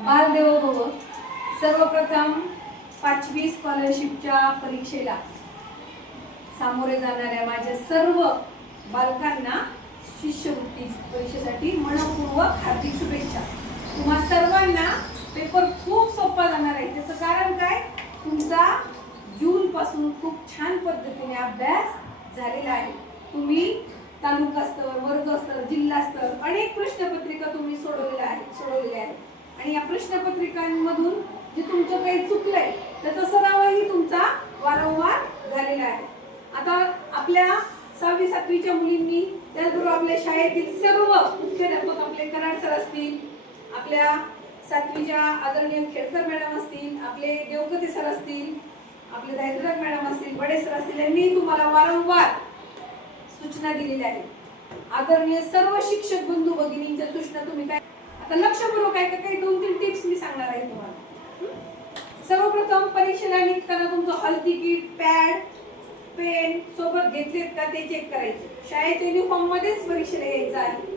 बालदेवो भव. सर्वप्रथम 5वी स्कॉलरशिपच्या परीक्षेला सामोरे जाणाऱ्या माझ्या सर्व बालकांना शिष्यवृत्ती परीक्षेसाठी मनपूर्वक हार्दिक शुभेच्छा. तुम्हा सर्वांना पेपर खूप सोपा जाणार आहे. त्याचं कारण काय, तुमचा जून पासून खूप छान पद्धतीने अभ्यास झालेला आहे. तुम्ही तालुका स्तर, वर्ग स्तर, जिल्हा स्तर अनेक प्रश्नपत्रिका तुम्ही सोडवलेल्या आहेत आणि या प्रश्नपत्रिकांमधून जे तुमचं काही चुकलंय त्याचा सरावही तुमचा वारंवार झालेला आहे. आता आपल्या 6वी 7वीच्या मुलींनी, त्याचबरोबर आपल्या शाळेतील सर्व मुख्याध्यापक, आपले कराड सर असतील, आपल्या 7वीच्या आदरणीय खेडकर मॅडम असतील, आपले देवकते सर असतील, आपले दायत्रक मॅडम असतील, बडे सर असतील, यांनी तुम्हाला वारंवार सूचना दिलेल्या आहेत. आदरणीय सर्व शिक्षक बंधू भगिनींच्या सूचना तुम्ही काय आता लक्षपूर्वक आहे का, काही 2-3 टिप्स मी सांगणार आहे तुम्हाला. सर्वप्रथम परीक्षेला निघताना तुमचं हॉल तिकीट, पॅड, पेन सोबत घेतलेत का ते चेक करायचे. शाळेच्या युनिफॉर्म मध्येच परीक्षेला यायचं आहे.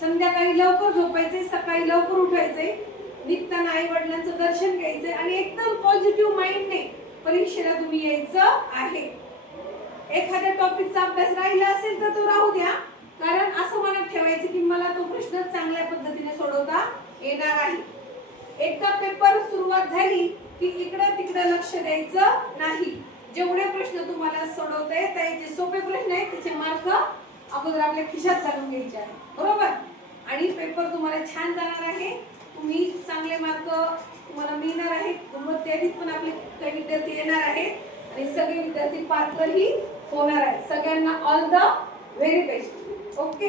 संध्याकाळी लवकर झोपायचे, सकाळी लवकर उठायचे, निघताना आई वडिलांचं दर्शन घ्यायचं आणि एकदम पॉझिटिव्ह माइंडने परीक्षेला तुम्ही यायचं आहे. एखाद्या टॉपिकचा अभ्यास राहिला असेल तर तो राहू द्या, कारण असं मनात ठेवायचं की मला तो प्रश्न चांगल्या पद्धतीने सोडवता येणार आहे. एकदा पेपर सुरुवात झाली की इकडं तिकडं लक्ष द्यायचं नाही. जेवढे प्रश्न तुम्हाला सोडवता येत आहेत, जे सोपे प्रश्न आहेत त्याचे मार्क अगोदर आपल्या खिशात घालून घ्यायचे आहे, बरोबर. आणि पेपर तुम्हाला छान जाणार आहे. तुम्ही चांगले मार्क तुम्हाला मिळणार आहेत. गुणवत्तेत पण आपले काही विद्यार्थी येणार आहेत आणि सगळे विद्यार्थी पात्रही होणार आहेत. सगळ्यांना all the very best. Okay.